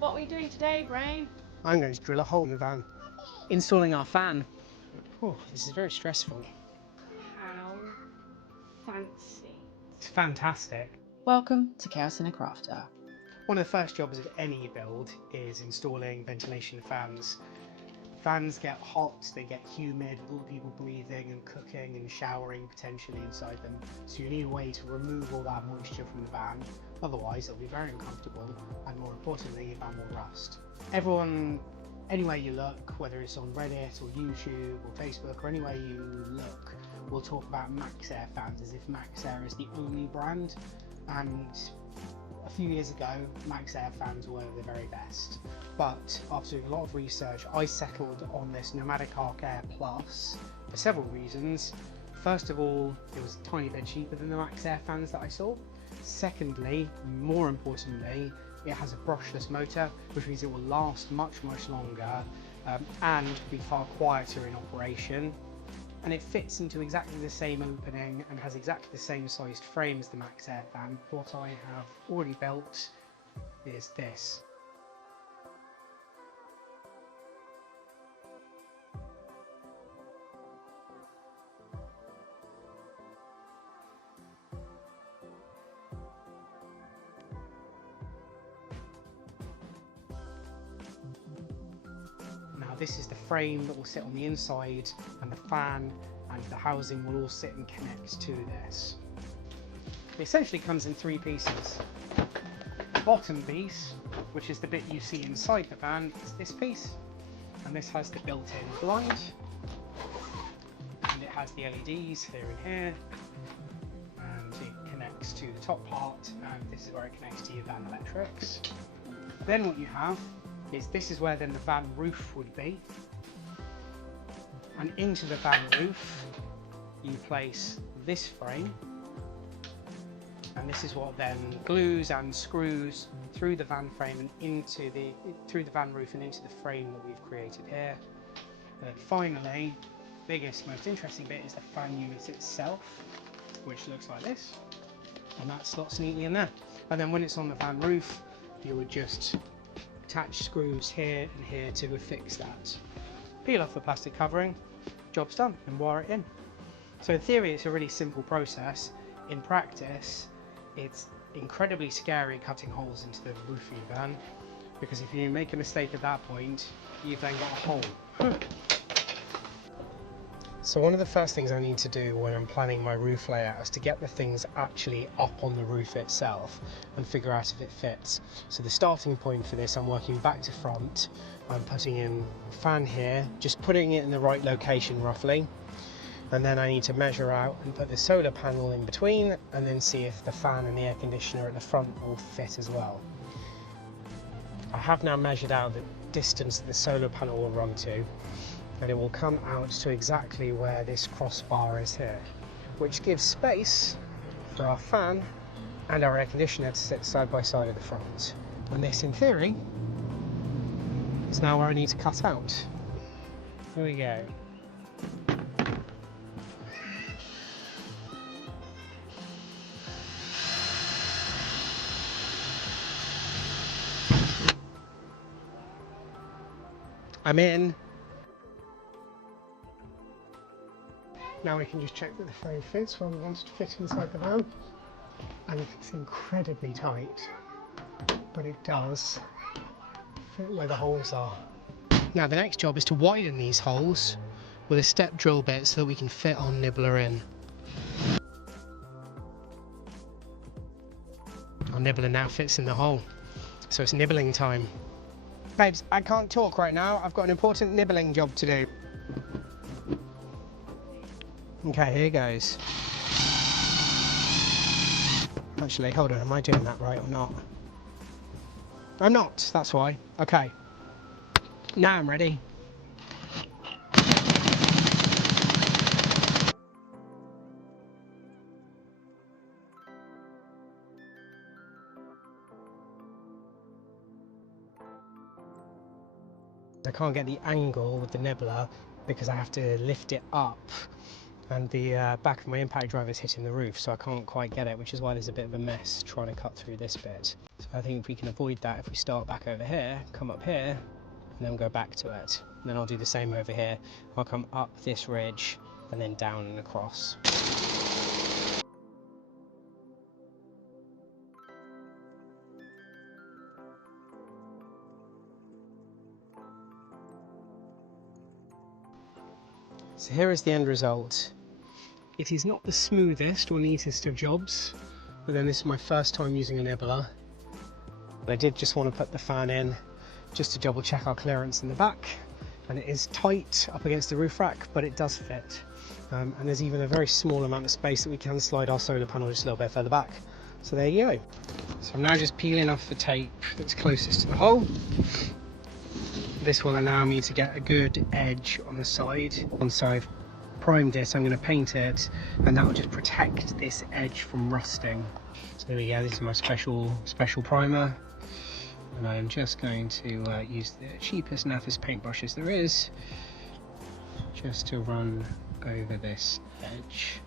What are we doing today, Brain? I'm going to drill a hole in the van. Installing our fan. Oh, this is very stressful. How fancy. It's fantastic. Welcome to Chaos in a Crafter. One of the first jobs of any build is installing ventilation fans. Fans get hot, they get humid, with all the people breathing and cooking and showering potentially inside them. So you need a way to remove all that moisture from the van. Otherwise it'll be very uncomfortable and, more importantly, van will rust. Everyone, anywhere you look, whether it's on Reddit or YouTube or Facebook or anywhere you look, will talk about MAXXAIR fans as if MAXXAIR is the only brand. And a few years ago, MAXXAIR fans were the very best. But after doing a lot of research, I settled on this Nomadic Ark AirPlus for several reasons. First of all, it was a tiny bit cheaper than the MAXXAIR fans that I saw. Secondly, more importantly, it has a brushless motor, which means it will last much longer and be far quieter in operation. And it fits into exactly the same opening and has exactly the same sized frame as the MAXXAIR fan. What I have already built is this. Now this is the frame that will sit on the inside, and the fan and the housing will all sit and connect to this. It essentially comes in three pieces. The bottom piece, which is the bit you see inside the van, is this piece, and this has the built-in blind, and it has the LEDs here and here, and it connects to the top part, and this is where it connects to your van electrics. Then what you have is this is where then the van roof would be, and into the van roof you place this frame, and this is what then glues and screws through the van frame and through the van roof and into the frame that we've created here. And then finally, biggest, most interesting bit is the fan unit itself, which looks like this, and that slots neatly in there. And then when it's on the van roof, you would just attach screws here and here to affix that. Peel off the plastic covering, job's done, and wire it in. So in theory it's a really simple process. In practice it's incredibly scary cutting holes into the roof of your van, because if you make a mistake at that point, you've then got a hole. So one of the first things I need to do when I'm planning my roof layout is to get the things actually up on the roof itself and figure out if it fits. So the starting point for this, I'm working back to front. I'm putting in a fan here, just putting it in the right location roughly. And then I need to measure out and put the solar panel in between, and then see if the fan and the air conditioner at the front will fit as well. I have now measured out the distance that the solar panel will run to, and it will come out to exactly where this crossbar is here, which gives space for our fan and our air conditioner to sit side by side at the front. And this, in theory, is now where I need to cut out. Here we go. I'm in. Now we can just check that the frame fits where we want it to fit inside the van, and it's incredibly tight, but it does fit where the holes are. Now the next job is to widen these holes with a step drill bit so that we can fit our nibbler in. Our nibbler now fits in the hole, so it's nibbling time. Babes, I can't talk right now, I've got an important nibbling job to do. Okay, here goes. Actually, hold on, am I doing that right or not? I'm not, that's why. Okay. Now I'm ready. I can't get the angle with the nibbler because I have to lift it up and the back of my impact driver is hitting the roof, so I can't quite get it, which is why there's a bit of a mess trying to cut through this bit. So I think if we can avoid that, if we start back over here, come up here, and then go back to it. And then I'll do the same over here. I'll come up this ridge and then down and across. So here is the end result. It is not the smoothest or neatest of jobs, but then this is my first time using a nibbler. But I did just want to put the fan in just to double check our clearance in the back, and it is tight up against the roof rack, but it does fit. And there's even a very small amount of space that we can slide our solar panel just a little bit further back. So there you go. So I'm now just peeling off the tape that's closest to the hole. This will allow me to get a good edge on the side. Once I've primed it, I'm going to paint it, and that will just protect this edge from rusting. So there we go, this is my special primer, and I am just going to use the cheapest, naffest paintbrushes there is, just to run over this edge.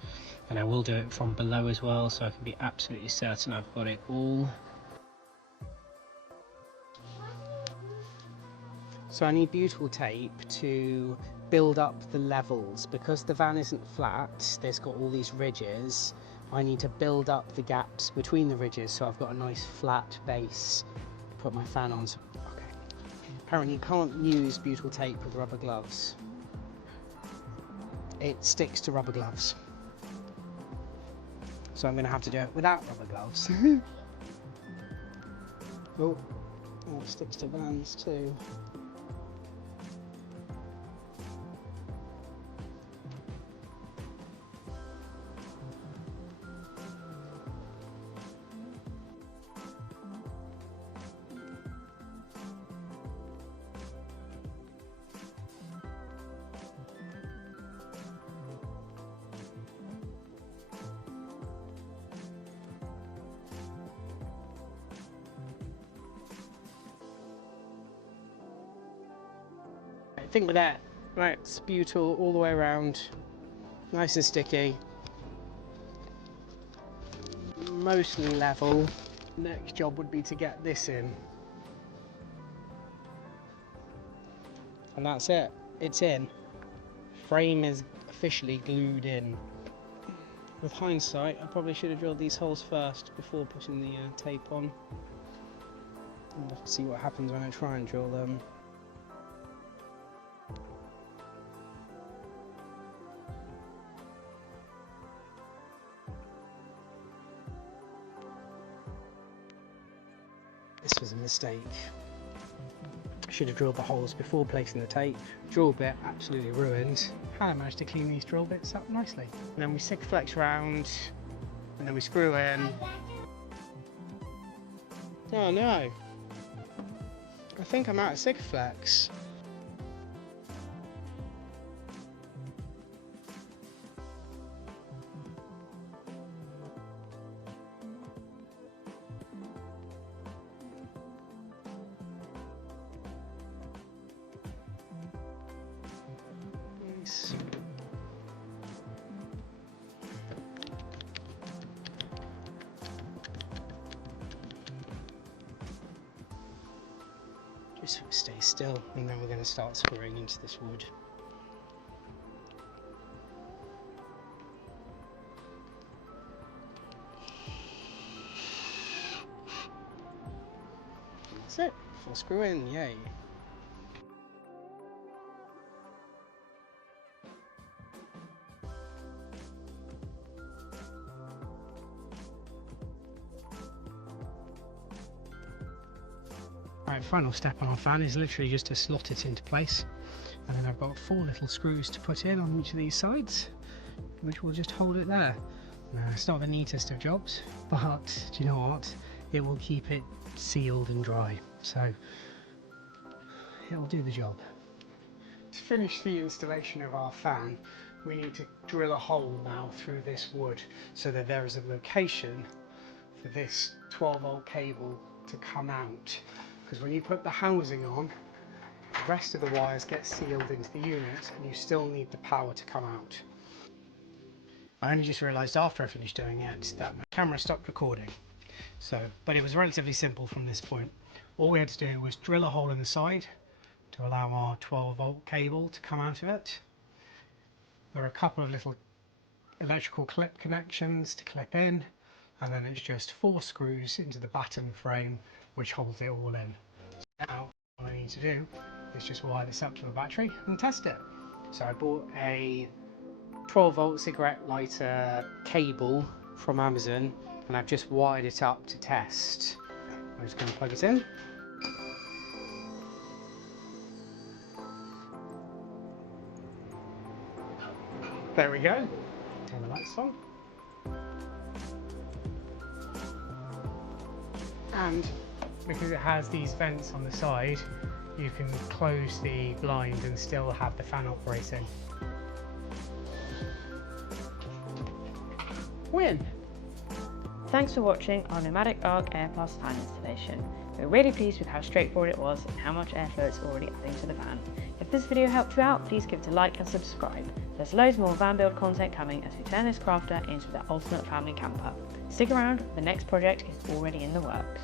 And I will do it from below as well, so I can be absolutely certain I've got it all. So I need beautiful tape to build up the levels. Because the van isn't flat, there's got all these ridges. I need to build up the gaps between the ridges so I've got a nice flat base to put my fan on. Okay. Apparently you can't use beautiful tape with rubber gloves. It sticks to rubber gloves. So I'm going to have to do it without rubber gloves. Oh, it sticks to vans too. I think with that, right, it's beautiful all the way around, nice and sticky, mostly level. Next job would be to get this in, and that's it, it's in. Frame is officially glued in. With hindsight, I probably should have drilled these holes first before putting the tape on. We'll have to see what happens when I try and drill them. This was a mistake. I should have drilled the holes before placing the tape. Drill bit absolutely ruined. I managed to clean these drill bits up nicely. And then we flex round, and then we screw in. Oh no! I think I'm out of Sikaflex. Nice. Just stay still, and then we're going to start screwing into this wood. That's it. Full screw in, yay. Right, final step on our fan is literally just to slot it into place, and then I've got 4 little screws to put in on each of these sides, which will just hold it there. Now, it's not the neatest of jobs, but do you know what? It will keep it sealed and dry, so it'll do the job. To finish the installation of our fan, we need to drill a hole now through this wood so that there is a location for this 12-volt cable to come out. Because when you put the housing on, the rest of the wires get sealed into the unit, and you still need the power to come out. I only just realised after I finished doing it that my camera stopped recording. But it was relatively simple from this point. All we had to do was drill a hole in the side to allow our 12-volt cable to come out of it. There are a couple of little electrical clip connections to clip in, and then it's just 4 screws into the batten frame which holds it all in. Now all I need to do is just wire this up to the battery and test it. So I bought a 12-volt cigarette lighter cable from Amazon, and I've just wired it up to test. I'm just going to plug it in. There we go. Turn the lights on. And because it has these vents on the side, you can close the blind and still have the fan operating. Win! Thanks for watching our Nomadic Ark AirPlus fan installation. We're really pleased with how straightforward it was and how much airflow it's already adding to the van. If this video helped you out, please give it a like and subscribe. There's loads more van build content coming as we turn this crafter into the ultimate family camper. Stick around, the next project is already in the works.